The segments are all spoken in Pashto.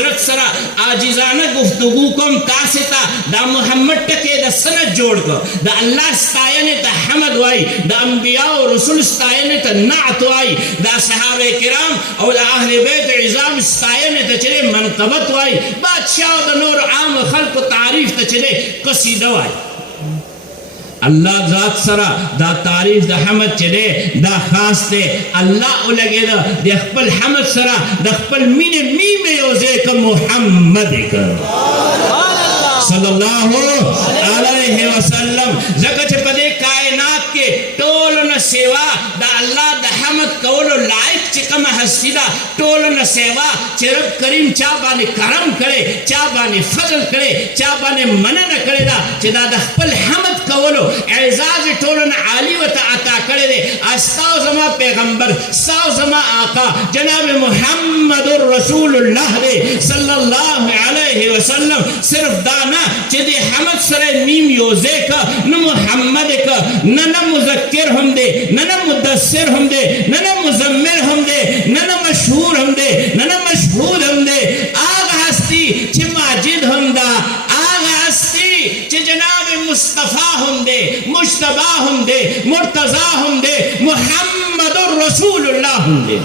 معذرت سرا عاجزانه گفتگو کوم تاسو ته دا محمد ټکي د سند جوړ کو د الله ستاینه ته حمد وای د انبیاء او رسول ستاینه ته نعت وای د صحابه کرام او د اهل بیت عظام ستاینه ته چې منقبت وای بادشاہ او د نور عام خلق تعریف ته چې قصیده وای اللہ ذات سرا دا تعریف دا حمد چلے دا خاص دے اللہ لگے دا دے اخپل حمد سرا دا اخپل مین میم یوزے کا محمد کر صلی اللہ علیہ وسلم زکچ پدے کائنات کے ٹولن سیوا دا اللہ دا حمد کولو لائق چکم ہستی دا ٹولن سیوا چی رب کریم چابانے کرم کرے چابانے فضل کرے چابانے منن کرے دا چی دا اخپل حمد کولو اعزاز ٹولن عالی و عطا کرے دے استاو زما پیغمبر استاو زما آقا جناب محمد رسول اللہ دے صلی اللہ علیہ وسلم صرف دانا چی دے حمد سر نیم یوزے کا نہ محمد کا نہ مذکر ہم دے نہ مدثر ہم دے نہ مزمل ہم دے نہ مشہور ہم دے نہ مشہور ہم دے آغا ہستی چی ماجد ہم دا آغا ہستی چی جناب مصطفیٰ ہم دے مجتبہ ہم دے مرتضی ہم دے محمد رسول اللہ ہم دے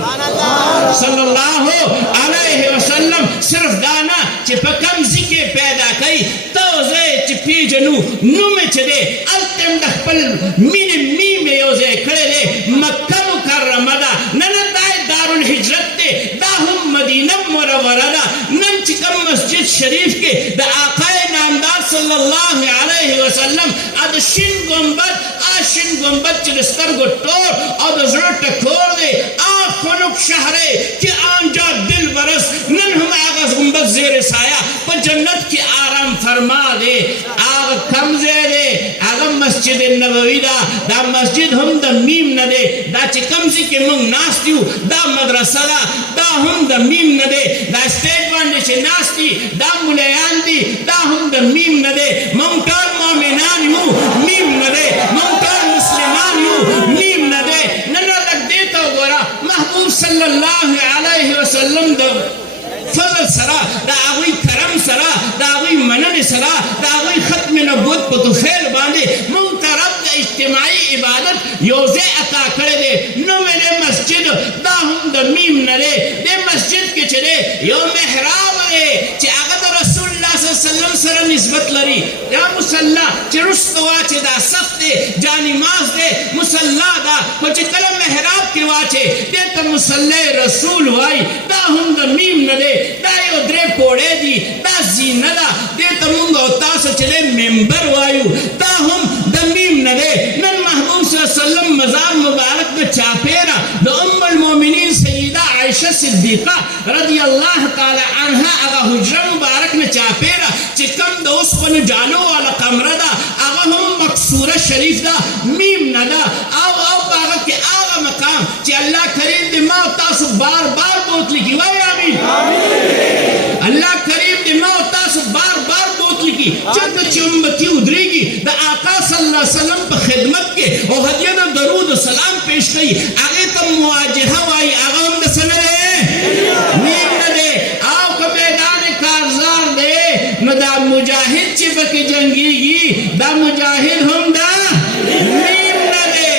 صلی اللہ علیہ وسلم صرف دانا چی پکم ذکر پیدا کئی توزے چی پی جنو نو میں چدے التم دخپل مین میم یوزے کھڑے دے مکہ مکرمہ دا ننتائے دار الحجرت دے دا ہم مدینہ مرورہ دا نن چکم مسجد شریف کے دا آقا نامدار صلی اللہ علیہ وسلم اد شن گنبت آشن گنبت چلستر گو ٹور اد زرٹ کھور دے آف خنک شہرے کہ آنجا دل برس نن ہم آغاز گنبت زیر سایہ پا جنت کی آرام فرما دے آغا کمزے دے آغا مسجد نبوی دا مسجد ہم دا میم ندے دا چی کمزی کے منگ ناستیو دا مدرسہ دا ہم دا میم ندے دا اسٹیٹ باندے چی ناستی دا ملیان دی دا ہم دا میم ندے ممتار مومنان یو میم ندے ممتار مسلمان یو میم ندے ننو لگ دیتا گورا محبوب صلی اللہ علیہ وسلم دا فضل سرا دا آغوی کرم سرا دا آغوی منن سرا دا آغوی ختم نبوت پتفیل باندے منترب دا اجتماعی عبادت یوزے عطا کرے دے نو میرے مسجد دا ہم دا میم نرے دے مسجد کے چلے یو محراب رے چی آغا دا رسول اللہ صلی اللہ علیہ وسلم سر نسبت لری یا مسلح چی رستوا چی دا صف دے جانی ماز دے مسلح دا کچھ کلم محراب کی واچے دے تا مسلح رسول وائی دا ہم دا میم ندے دا یو درے پوڑے دی دا زینہ دا دے تا منگا اتاسا چلے ممبر وائیو دا ہم دا میم ندے نن محبوب صلی اللہ علیہ وسلم مزار مبارک میں چاپیرا دا ام المومنین سیدہ عائشہ صدیقہ رضی اللہ تعالی عنہ اگا حجرہ مبارک میں چاپیرا چکم دا اس پنو جانو والا قمرہ دا اگا ہم مقصورہ شریف دا میم ندا آو باغا کے آغا مقام چی اللہ کریم دی ماں تاسو بار بار بوت لکی وائی آمین اللہ کریم دی ماں تاسو بار بار بوت لکی چند چی امتی ادری گی دا آقا صلی اللہ علیہ وسلم پا خدمت کے او حدینا درود و سلام پیش کئی آگے تم مواجہہ وائی آگا ہم دا سمرے نیم ندے آو کا میدان کارزار دے نو دا مجاہد چی بکی جنگی گی دا مجاہد ہم دا نیم ندے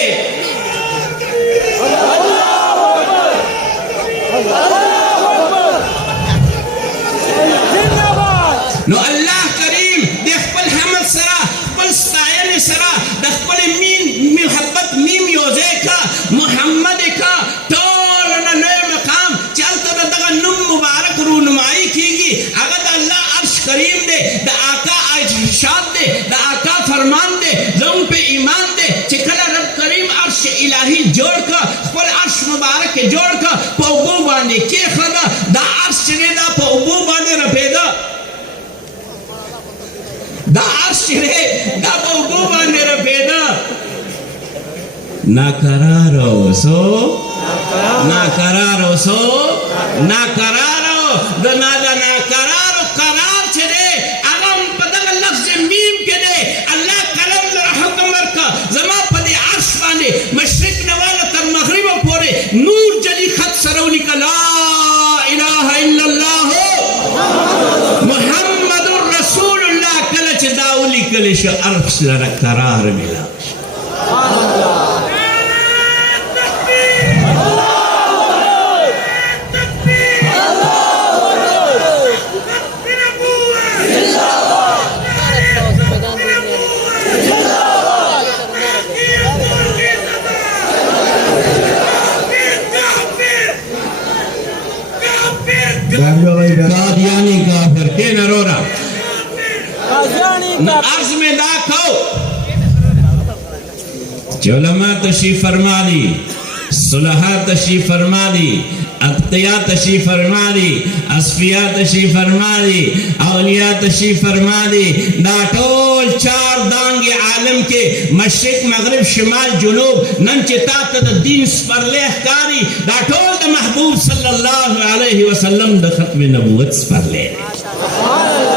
نو اللہ کریم دے خپل حمد سرا خپل ستائن سرا دے خپل محبت میم یوزے کا محمد کا تولنا نئے مقام چلتا دا دغا نم مبارک رونمائی کی گی اگر دا اللہ عرش کریم دے دا آقا ارشاد دے دا آقا فرمان دے زم پہ ایمان دے چکل رب کریم عرش الہی جوڑ کا خپل عرش مبارک جوڑ کا پا ابو باندے کی خدا دا عرش چنے دا پا ابو باندے رپیدا دا عرش چنے دا پا ابو باندے رپیدا ناقرارو سو ناقرارو سو ناقرارو دا ناقرارو قرار چنے اغم پدغ لفظ میم کے دے اللہ قلم در حکم ورکا زمان پدے عرش باندے مشرق نوالا تر مغرب پورے نور جلی خط سرولی کا لا الہ الا اللہ गले शो अर्श लरा करार मिला कादियानी काफिर के नरोरा अर्ज में दाखो उलमा तशरीफ फरमा दी, सुलहा तशरीफ फरमा दी, अत्किया तशरीफ फरमा दी, असफिया तशरीफ फरमा दी, औलिया तशरीफ फरमा दी। दाटोल चार दांगे आलम के मशरिक मगरिब शिमाल जुनूब नंचिता तद दीन स्परले अहकारी दाटोल द महबूब सल्लल्लाहु अलैहि वसल्लम द खत्म नबूवत स्परले